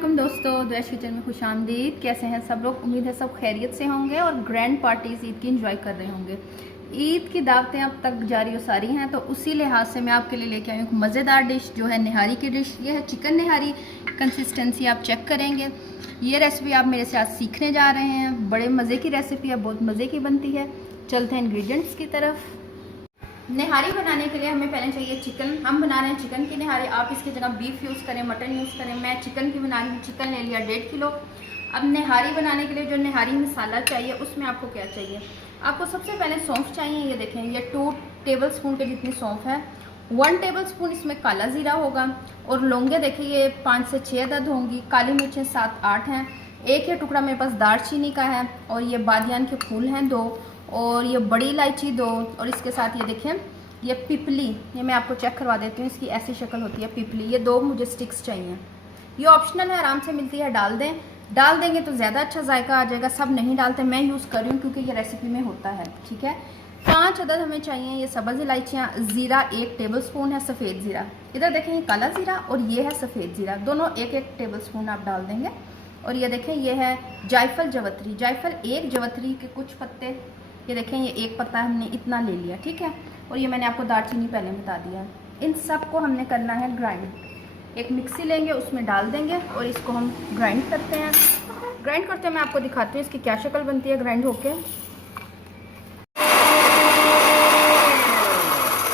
वालेकुम दोस्तों, दुआश किचन में खुश आमदीद। कैसे हैं सब लोग? उम्मीद है सब खैरियत से होंगे और ग्रैंड पार्टीज ईद की एंजॉय कर रहे होंगे। ईद की दावतें अब तक जारी और सारी हैं, तो उसी लिहाज से मैं आपके लिए लेके आई हूँ मज़ेदार डिश जो है निहारी की डिश। ये है चिकन निहारी। कंसिस्टेंसी आप चेक करेंगे। ये रेसिपी आप मेरे साथ सीखने जा रहे हैं। बड़े मज़े की रेसिपी है, बहुत मज़े की बनती है। चलते हैं इंग्रेडिएंट्स की तरफ। निहारी बनाने के लिए हमें पहले चाहिए चिकन। हम बना रहे हैं चिकन की निहारी। आप इसकी जगह बीफ यूज़ करें, मटन यूज़ करें। मैं चिकन की बना रही हूँ। चिकन ले लिया 1.5 किलो। अब निहारी बनाने के लिए जो निहारी मसाला चाहिए उसमें आपको क्या चाहिए? आपको सबसे पहले सौंफ चाहिए। ये देखें, ये 2 टेबल स्पून के जितनी सौंफ है। 1 टेबल स्पून इसमें काला ज़ीरा होगा। और लौंगे देखिए, ये 5 से 6 अदद होंगी। काली मिर्चें 7-8 हैं। एक ये टुकड़ा मेरे पास दालचीनी का है। और ये बादियान के फूल हैं 2। और ये बड़ी इलायची 2। और इसके साथ ये देखें, ये पिपली, ये मैं आपको चेक करवा देती हूँ। इसकी ऐसी शक्ल होती है पिपली। ये 2 मुझे स्टिक्स चाहिए। ये ऑप्शनल है, आराम से मिलती है, डाल दें। डाल देंगे तो ज़्यादा अच्छा जायका आ जाएगा। सब नहीं डालते, मैं यूज़ कर रही हूँ क्योंकि ये रेसिपी में होता है। ठीक है। 5 अदद हमें चाहिए ये सब्ज़ इलायचियाँ। ज़ीरा 1 टेबल स्पून है, सफ़ेद ज़ीरा। इधर देखें, ये काला ज़ीरा और ये है सफ़ेद ज़ीरा। दोनों 1-1 टेबल स्पून आप डाल देंगे। और ये देखें, ये है जायफल जवतरी। जायफल 1 जवतरी के कुछ पत्ते। ये देखें, ये 1 पत्ता हमने इतना ले लिया। ठीक है। और ये मैंने आपको दालचीनी पहले बता दिया। इन सब को हमने करना है ग्राइंड। एक मिक्सी लेंगे, उसमें डाल देंगे और इसको हम ग्राइंड करते हैं। ग्राइंड करते हैं मैं आपको दिखाती हूँ इसकी क्या शक्ल बनती है ग्राइंड होके।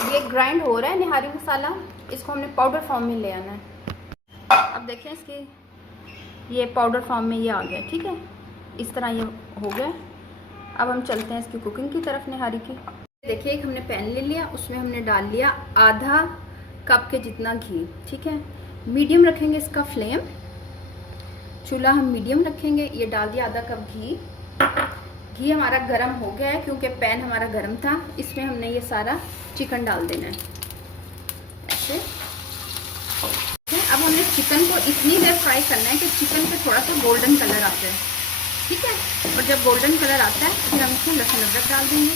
ये ग्राइंड हो रहा है निहारी मसाला। इसको हमने पाउडर फॉर्म में ले आना है। अब देखें, इसकी ये पाउडर फॉर्म में ये आ गया। ठीक है, इस तरह ये हो गया। अब हम चलते हैं इसकी कुकिंग की तरफ निहारी की। देखिए, एक हमने पैन ले लिया, उसमें हमने डाल लिया आधा कप के जितना घी। ठीक है। मीडियम रखेंगे इसका फ्लेम, चूल्हा हम मीडियम रखेंगे। ये डाल दिया आधा कप घी। घी हमारा गर्म हो गया है क्योंकि पैन हमारा गर्म था। इसमें हमने ये सारा चिकन डाल देना है ऐसे। अब हमने चिकन को इतनी देर फ्राई करना है कि चिकन पे थोड़ा सा गोल्डन कलर आ जाए। ठीक है। और जब गोल्डन कलर आता है फिर हम इसमें लहसुन अदरक डाल देंगे।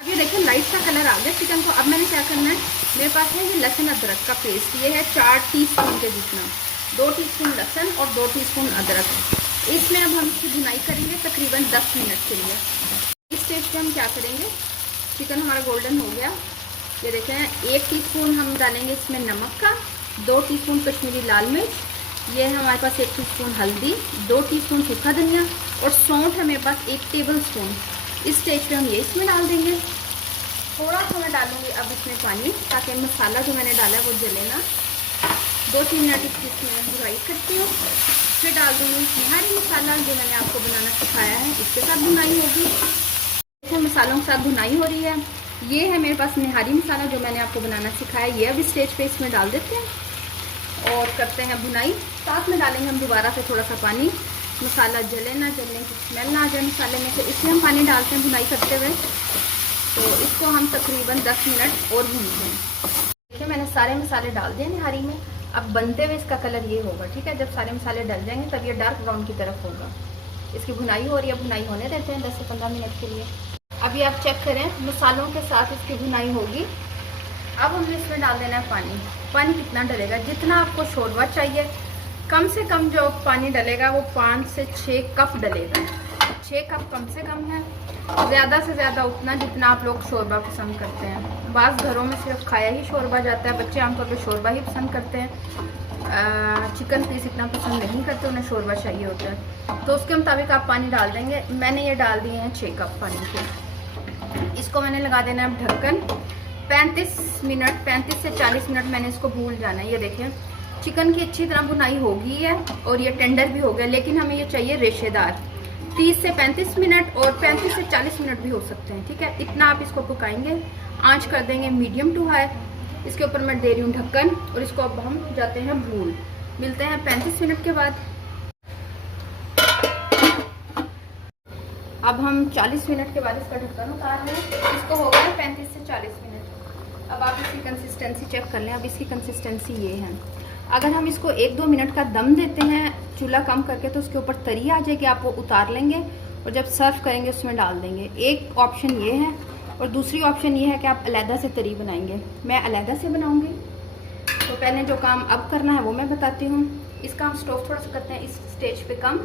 अब ये देखिए, लाइट सा कलर आ गया चिकन को। अब मैंने क्या करना है, मेरे पास है ये लहसुन अदरक का पेस्ट। ये है 4 टीस्पून के जितना। 2 टीस्पून लहसुन और 2 टीस्पून अदरक। इसमें अब हम इसकी भुनाई करेंगे तकरीबन 10 मिनट के लिए। इस स्टेज पे हम क्या करेंगे, चिकन हमारा गोल्डन हो गया। ये देखें, 1 टीस्पून हम डालेंगे इसमें नमक का। 2 टीस्पून कश्मीरी लाल मिर्च। ये है हमारे पास 1 टीस्पून हल्दी। 2 टीस्पून सूखा धनिया। और सौंठ है मेरे पास 1 टेबल स्पून। इस स्टेज पे हम ये इसमें डाल देंगे। थोड़ा सा मैं डालूंगी अब इसमें पानी, ताकि मसाला जो मैंने डाला है वो जले ना। 2-3 मिनट इसमें भुनाई करती हूँ। फिर डाल दूँगी निहारी मसाला जो मैंने आपको बनाना सिखाया है, इसके साथ भुनाई होगी। इसमें मसालों के साथ भुनाई हो रही है। ये है मेरे पास निहारी मसाला जो मैंने आपको बनाना सिखाया। ये अब इस स्टेज पे इसमें डाल देते हैं और करते हैं भुनाई। साथ में डालेंगे हम दोबारा से थोड़ा सा पानी। मसाला जले ना जले, कुछ स्मेल ना आ जाए मसाले में, तो इसलिए हम पानी डालते हैं भुनाई करते हुए। तो इसको हम तकरीबन 10 मिनट और भूनते हैं। देखिए, मैंने सारे मसाले डाल दिए निहारी में। अब बनते हुए इसका कलर ये होगा। ठीक है। जब सारे मसाले डल जाएंगे तब ये डार्क ब्राउन की तरफ होगा। इसकी भुनाई हो रही है, भुनाई होने देते हैं 10 से 15 मिनट के लिए। अभी आप चेक करें, मसालों के साथ इसकी भुनाई होगी। अब हमने इसमें डाल देना है पानी। पानी कितना डलेगा, जितना आपको शोरबा चाहिए। कम से कम जो पानी डलेगा वो 5 से 6 कप डलेगा। 6 कप कम से कम है। ज़्यादा से ज़्यादा उतना जितना आप लोग शोरबा पसंद करते हैं। बाज़ घरों में सिर्फ खाया ही शोरबा जाता है। बच्चे आमतौर पर शोरबा ही पसंद करते हैं। चिकन पीस इतना पसंद नहीं करते, उन्हें शोरबा चाहिए होता है। तो उसके मुताबिक आप पानी डाल देंगे। मैंने ये डाल दिए हैं 6 कप पानी के। इसको मैंने लगा देना है ढक्कन। 35 मिनट 35 से 40 मिनट मैंने इसको भून जाना है। ये देखें, चिकन की अच्छी तरह भुनाई होगी है और ये टेंडर भी हो गया, लेकिन हमें ये चाहिए रेशेदार। 30 से 35 मिनट और 35 से 40 मिनट भी हो सकते हैं। ठीक है। इतना आप इसको पकाएंगे। आंच कर देंगे मीडियम टू हाई। इसके ऊपर मैं दे रही हूँ ढक्कन और इसको अब हम जाते हैं भून। मिलते हैं 35 मिनट के बाद। अब हम 40 मिनट के बाद इसका ढक्कन उतार रहे हैं। इसको हो गया 35 से 40 मिनट। अब आप इसकी कंसिस्टेंसी चेक कर लें। अब इसकी कंसिस्टेंसी ये है। अगर हम इसको 1-2 मिनट का दम देते हैं चूल्हा कम करके, तो उसके ऊपर तरी आ जाएगी। आप वो उतार लेंगे और जब सर्व करेंगे उसमें डाल देंगे। एक ऑप्शन ये है और दूसरी ऑप्शन ये है कि आप अलहदा से तरी बनाएंगे। मैं अलहदा से बनाऊंगी। तो पहले जो काम अब करना है वो मैं बताती हूँ। इसका हम स्टोव थोड़ा सा करते हैं इस स्टेज पे कम।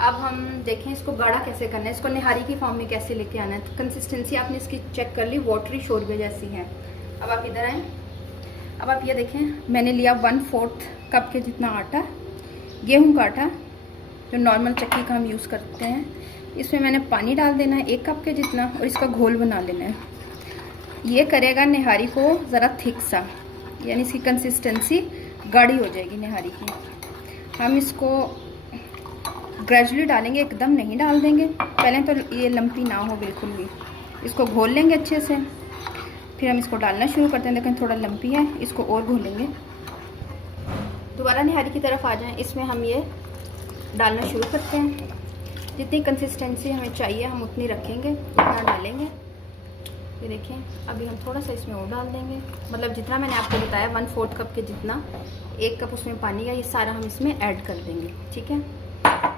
अब हम देखें इसको गाढ़ा कैसे करना है, इसको निहारी की फॉर्म में कैसे लेके आना है। तो कंसिस्टेंसी आपने इसकी चेक कर ली, वाटरी शोरबे जैसी है। अब आप इधर आएँ, अब आप ये देखें मैंने लिया 1/4 कप के जितना आटा, गेहूं का आटा जो नॉर्मल चक्की का हम यूज़ करते हैं। इसमें मैंने पानी डाल देना है 1 कप के जितना और इसका घोल बना लेना है। ये करेगा निहारी को ज़रा थिक सा, यानी इसकी कंसिस्टेंसी गाढ़ी हो जाएगी निहारी की। हम इसको ग्रेजुअली डालेंगे, एकदम नहीं डाल देंगे, पहले तो ये लंपी ना हो बिल्कुल भी। इसको घोल लेंगे अच्छे से, फिर हम इसको डालना शुरू करते हैं। लेकिन थोड़ा लंपी है, इसको और घोलेंगे। दोबारा निहारी की तरफ आ जाएं, इसमें हम ये डालना शुरू करते हैं। जितनी कंसिस्टेंसी हमें चाहिए हम उतनी रखेंगे, इतना डालेंगे। ये देखें अभी हम थोड़ा सा इसमें और डाल देंगे, मतलब जितना मैंने आपको बताया 1/4 कप के जितना, 1 कप उसमें पानी का, ये सारा हम इसमें ऐड कर देंगे। ठीक है,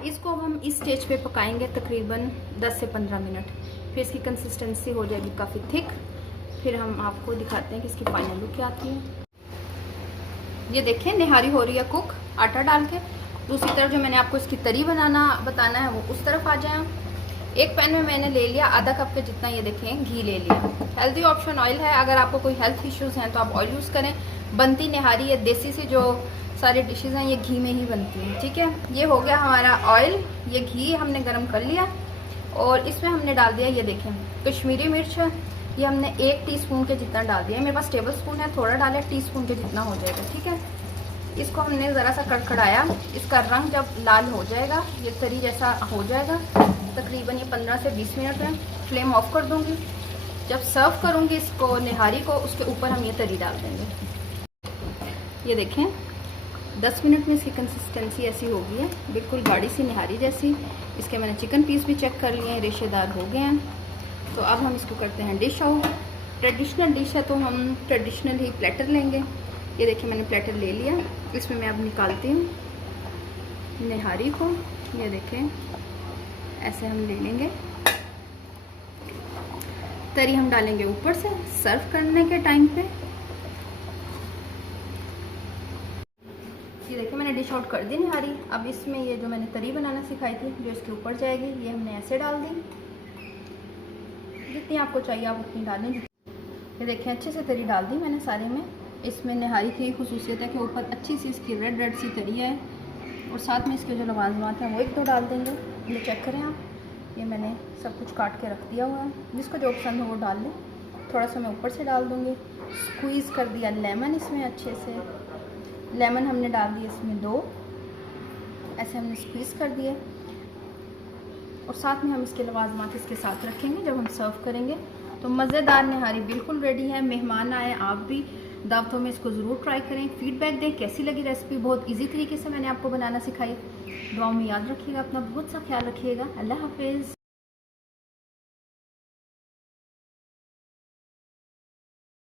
इसको अब हम इस स्टेज पे पकाएंगे तकरीबन 10 से 15 मिनट। फिर इसकी कंसिस्टेंसी हो जाएगी काफ़ी थिक। फिर हम आपको दिखाते हैं कि इसकी फाइनल लुक क्या आती है। ये देखें निहारी हो रही है कुक आटा डाल के। दूसरी तरफ जो मैंने आपको इसकी तरी बताना है वो उस तरफ आ जाए। एक पैन में मैंने ले लिया आधा कप के जितना, ये देखें घी ले लिया। हेल्दी ऑप्शन ऑयल है, अगर आपको कोई हेल्थ इश्यूज़ हैं तो आप ऑयल यूज़ करें। बनती निहारी है देसी सी, जो सारी डिशेज़ हैं ये घी में ही बनती हैं। ठीक है, ये हो गया हमारा ऑयल, ये घी हमने गर्म कर लिया और इसमें हमने डाल दिया, ये देखें कश्मीरी मिर्च, ये हमने 1 टीस्पून के जितना डाल दिया। मेरे पास टेबल स्पून है, थोड़ा डाले, टीस्पून के जितना हो जाएगा। ठीक है, इसको हमने ज़रा सा कड़कड़ाया। इसका रंग जब लाल हो जाएगा, ये तरी जैसा हो जाएगा, तकरीबन ये 15 से 20 मिनट में फ्लेम ऑफ कर दूँगी। जब सर्व करूँगी इसको निहारी को, उसके ऊपर हम ये तरी डाल देंगे। ये देखें 10 मिनट में इसकी कंसिस्टेंसी ऐसी हो गई है, बिल्कुल गाढ़ी सी निहारी जैसी। इसके मैंने चिकन पीस भी चेक कर लिए हैं, रेशेदार हो गए हैं। तो अब हम इसको करते हैं डिश आउट। ट्रेडिशनल डिश है तो हम ट्रेडिशनल ही प्लेटर लेंगे। ये देखिए मैंने प्लेटर ले लिया, इसमें मैं अब निकालती हूँ निहारी को। ये देखें ऐसे हम ले लेंगे, तरी हम डालेंगे ऊपर से सर्व करने के टाइम पे। ये देखिए मैंने डिश आउट कर दी निहारी। अब इसमें ये जो मैंने तरी बनाना सिखाई थी जो इसके ऊपर जाएगी, ये हमने ऐसे डाल दी। जितनी आपको चाहिए आप उतनी डालें। ये देखें अच्छे से तरी डाल दी मैंने सारे में। इसमें निहारी की खुसूसियत है कि ऊपर अच्छी सी इसकी रेड सी तरी है और साथ में इसके जो लवाजमात हैं वो 1-2 डाल देंगे। ये चेक करें आप, ये मैंने सब कुछ काट के रख दिया हुआ है, जिसको जो पसंद हो वो डाल लें। थोड़ा सा मैं ऊपर से डाल दूँगी। स्क्वीज़ कर दिया लेमन इसमें, अच्छे से लेमन हमने डाल दिए इसमें 2, ऐसे हमने स्क्वीज़ कर दिए। और साथ में हम इसके लवाजमात इसके साथ रखेंगे जब हम सर्व करेंगे। तो मज़ेदार निहारी बिल्कुल रेडी है। मेहमान आए, आप भी दावतों में इसको ज़रूर ट्राई करें, फीडबैक दें कैसी लगी रेसिपी। बहुत इजी तरीके से मैंने आपको बनाना सिखाई। दुआ में याद रखिएगा, अपना बहुत सा ख्याल रखिएगा। अल्लाह हाफिज़।